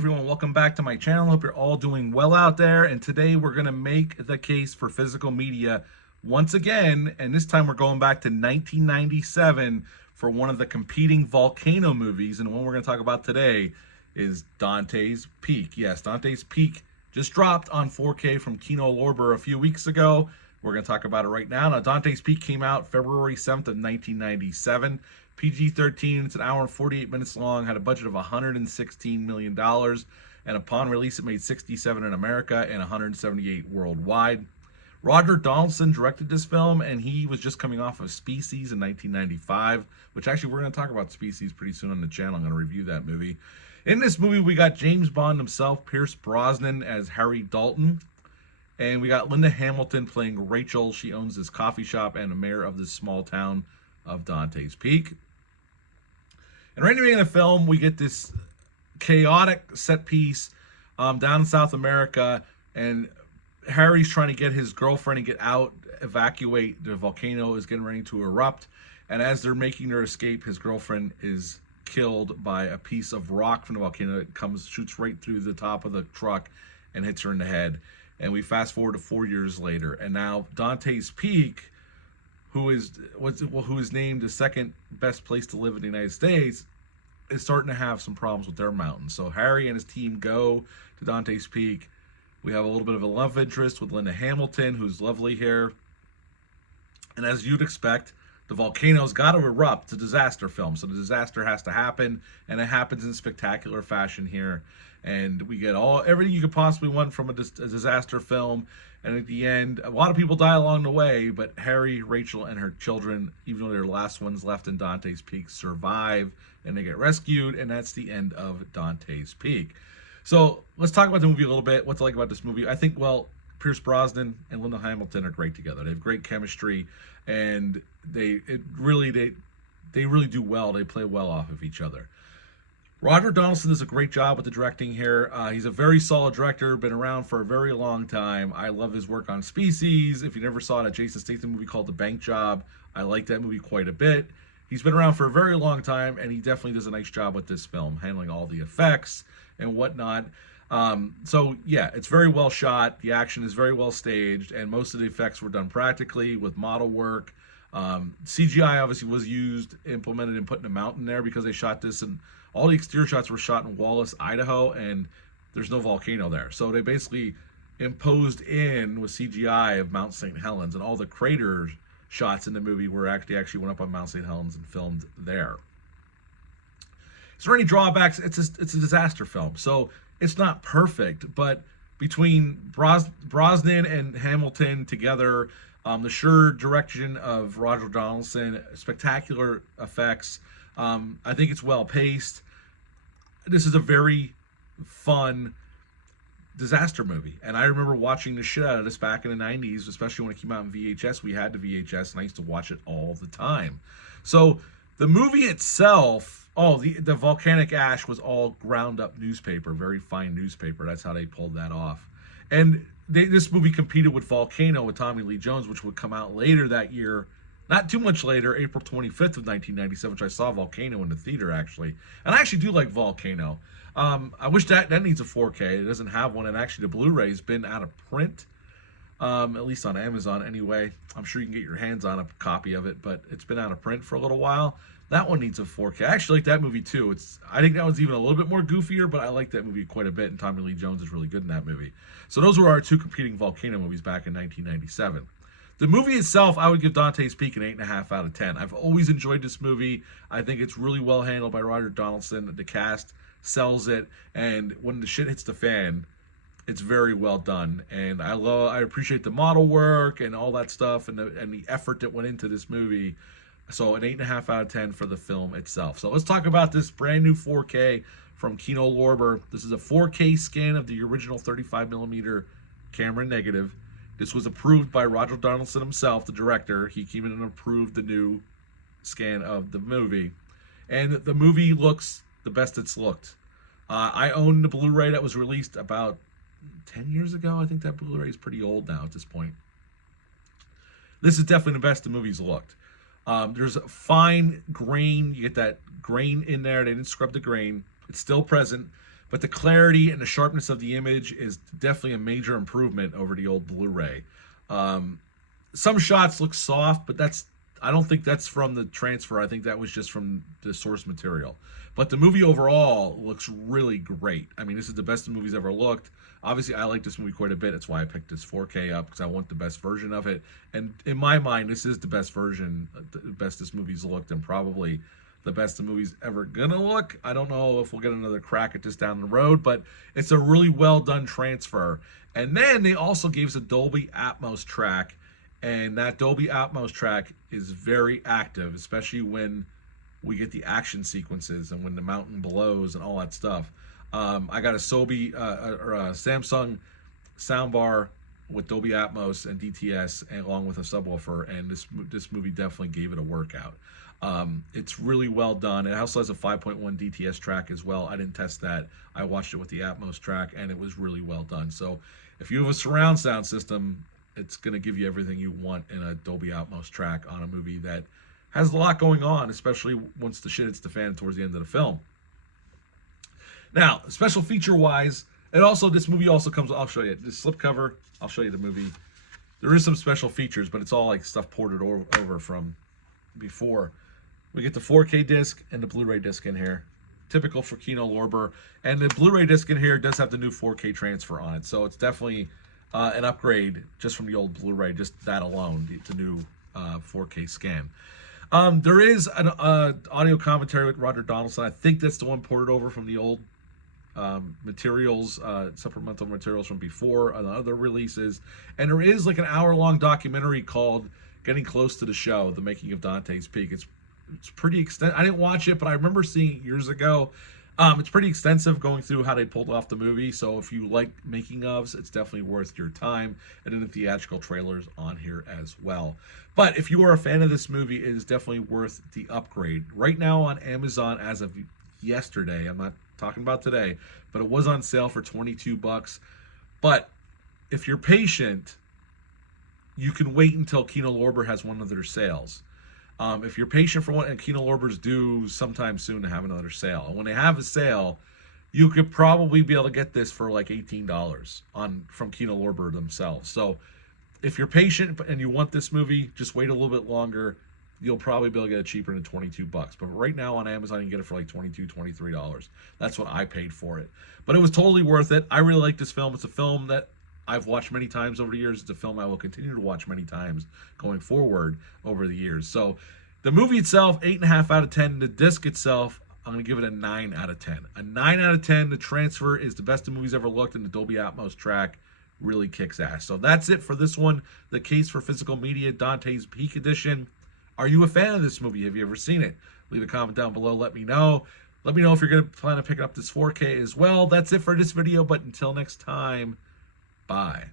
everyone, welcome back to my channel. Hope you're all doing well out there. And today we're going to make the case for physical media once again. And this time we're going back to 1997 for one of the competing volcano movies. And the one we're going to talk about today is Dante's Peak. Yes, Dante's Peak just dropped on 4K from Kino Lorber a few weeks ago. We're going to talk about it right now. Now, Dante's Peak came out February 7th of 1997. PG-13, it's an hour and 48 minutes long, had a budget of $116 million, and upon release it made 67 in America and 178 worldwide. Roger Donaldson directed this film, and he was just coming off of Species in 1995, which actually we're going to talk about Species pretty soon on the channel. I'm going to review that movie. In this movie, we got James Bond himself, Pierce Brosnan as Harry Dalton, and we got Linda Hamilton playing Rachel. She owns this coffee shop and a mayor of this small town of Dante's Peak. And right in the beginning of the film, we get this chaotic set piece down in South America, and Harry's trying to get his girlfriend to get out, evacuate. The volcano is getting ready to erupt, and as they're making their escape, his girlfriend is killed by a piece of rock from the volcano that shoots right through the top of the truck and hits her in the head. And we fast forward to 4 years later, and now Dante's Peak, who is named the second best place to live in the United States, is starting to have some problems with their mountain. So Harry and his team go to Dante's Peak. We have a little bit of a love interest with Linda Hamilton, who's lovely here. And as you'd expect, the volcano's got to erupt. It's a disaster film, so the disaster has to happen, and it happens in spectacular fashion here. And we get everything you could possibly want from a disaster film. And at the end, a lot of people die along the way, but Harry, Rachel, and her children, even though they're the last ones left in Dante's Peak, survive, and they get rescued, and that's the end of Dante's Peak. So let's talk about the movie a little bit. What to like about this movie? I think, well, Pierce Brosnan and Linda Hamilton are great together. They have great chemistry, and they really do well. They play well off of each other. Roger Donaldson does a great job with the directing here. He's a very solid director, been around for a very long time. I love his work on Species. If you never saw a Jason Statham movie called The Bank Job, I like that movie quite a bit. He's been around for a very long time, and he definitely does a nice job with this film, handling all the effects and whatnot. So yeah, it's very well shot. The action is very well staged, and most of the effects were done practically with model work. CGI obviously was implemented in putting a mountain there because they shot this, and all the exterior shots were shot in Wallace, Idaho, and there's no volcano there. So they basically imposed in with CGI of Mount St. Helens, and all the crater shots in the movie were actually went up on Mount St. Helens and filmed there. Is there any drawbacks? It's a disaster film, so it's not perfect, but between Brosnan and Hamilton together, the sure direction of Roger Donaldson, spectacular effects, I think it's well paced. This is a very fun disaster movie, and I remember watching the shit out of this back in the 90s, especially when it came out in VHS. We had the VHS, and I used to watch it all the time. So the movie itself, the volcanic ash was all ground up newspaper, very fine newspaper. That's how they pulled that off. And this movie competed with Volcano with Tommy Lee Jones, which would come out later that year. Not too much later, April 25th of 1997, which I saw Volcano in the theater, actually. And I actually do like Volcano. I wish that needs a 4K. It doesn't have one, and actually the Blu-ray's been out of print, at least on Amazon anyway. I'm sure you can get your hands on a copy of it, but it's been out of print for a little while. That one needs a 4K. I actually like that movie, too. I think that one's even a little bit more goofier, but I like that movie quite a bit, and Tommy Lee Jones is really good in that movie. So those were our two competing Volcano movies back in 1997. The movie itself, I would give Dante's Peak an 8.5 out of 10. I've always enjoyed this movie. I think it's really well handled by Roger Donaldson. The cast sells it, and when the shit hits the fan, it's very well done. And I appreciate the model work and all that stuff, and the effort that went into this movie. So an 8.5 out of 10 for the film itself. So let's talk about this brand new 4K from Kino Lorber. This is a 4K scan of the original 35mm camera negative. This was approved by Roger Donaldson himself, the director. He came in and approved the new scan of the movie. And the movie looks the best it's looked. I own the Blu-ray that was released about 10 years ago. I think that Blu-ray is pretty old now at this point. This is definitely the best the movie's looked. There's a fine grain. You get that grain in there. They didn't scrub the grain. It's still present. but the clarity and the sharpness of the image is definitely a major improvement over the old Blu-ray. Some shots look soft, but I don't think that's from the transfer. I think that was just from the source material. But the movie overall looks really great. I mean, this is the best the movie's ever looked. Obviously, I like this movie quite a bit. That's why I picked this 4K up, because I want the best version of it. And in my mind, this is the best version, the best this movie's looked, and probably the best the movie's ever gonna look. I don't know if we'll get another crack at this down the road, but it's a really well done transfer. And then they also gave us a Dolby Atmos track, and that Dolby Atmos track is very active, especially when we get the action sequences and when the mountain blows and all that stuff. I got a Samsung soundbar with Dolby Atmos and DTS, and along with a subwoofer, and this movie definitely gave it a workout. It's really well done. It also has a 5.1 DTS track as well. I didn't test that. I watched it with the Atmos track, and it was really well done. So if you have a surround sound system, it's going to give you everything you want in a Dolby Atmos track on a movie that has a lot going on, especially once the shit hits the fan towards the end of the film. Now, special feature wise, this movie also comes, I'll show you this slipcover. I'll show you the movie. There is some special features, but it's all like stuff ported over from before. We get the 4K disc and the Blu-ray disc in here, typical for Kino Lorber. And the Blu-ray disc in here does have the new 4K transfer on it, so it's definitely an upgrade just from the old Blu-ray, just that alone, the new 4K scan. There is an audio commentary with Roger Donaldson. I think that's the one ported over from the old materials, supplemental materials from before and other releases. And there is like an hour-long documentary called Getting Close to the Show, The Making of Dante's Peak. It's pretty extensive. I didn't watch it, but I remember seeing it years ago. It's pretty extensive, going through how they pulled off the movie. So if you like making ofs, it's definitely worth your time. And then the theatrical trailer's on here as well. But if you are a fan of this movie, it is definitely worth the upgrade. Right now on Amazon, as of yesterday, I'm not talking about today, but it was on sale for $22. But if you're patient, you can wait until Kino Lorber has one of their sales. If you're patient for one, and Kino Lorber's due sometime soon to have another sale. And when they have a sale, you could probably be able to get this for like $18 from Kino Lorber themselves. So if you're patient and you want this movie, just wait a little bit longer. You'll probably be able to get it cheaper than $22. But right now on Amazon, you can get it for like $22, $23. That's what I paid for it. But it was totally worth it. I really like this film. It's a film that I've watched many times over the years. It's a film I will continue to watch many times going forward over the years. So the movie itself, 8.5 out of 10. The disc itself, I'm going to give it a 9 out of 10. A 9 out of 10. The transfer is the best the movie's ever looked, and the Dolby Atmos track really kicks ass. So that's it for this one. The Case for Physical Media, Dante's Peak Edition. Are you a fan of this movie? Have you ever seen it? Leave a comment down below. Let me know. Let me know if you're going to plan on picking up this 4K as well. That's it for this video, but until next time, bye.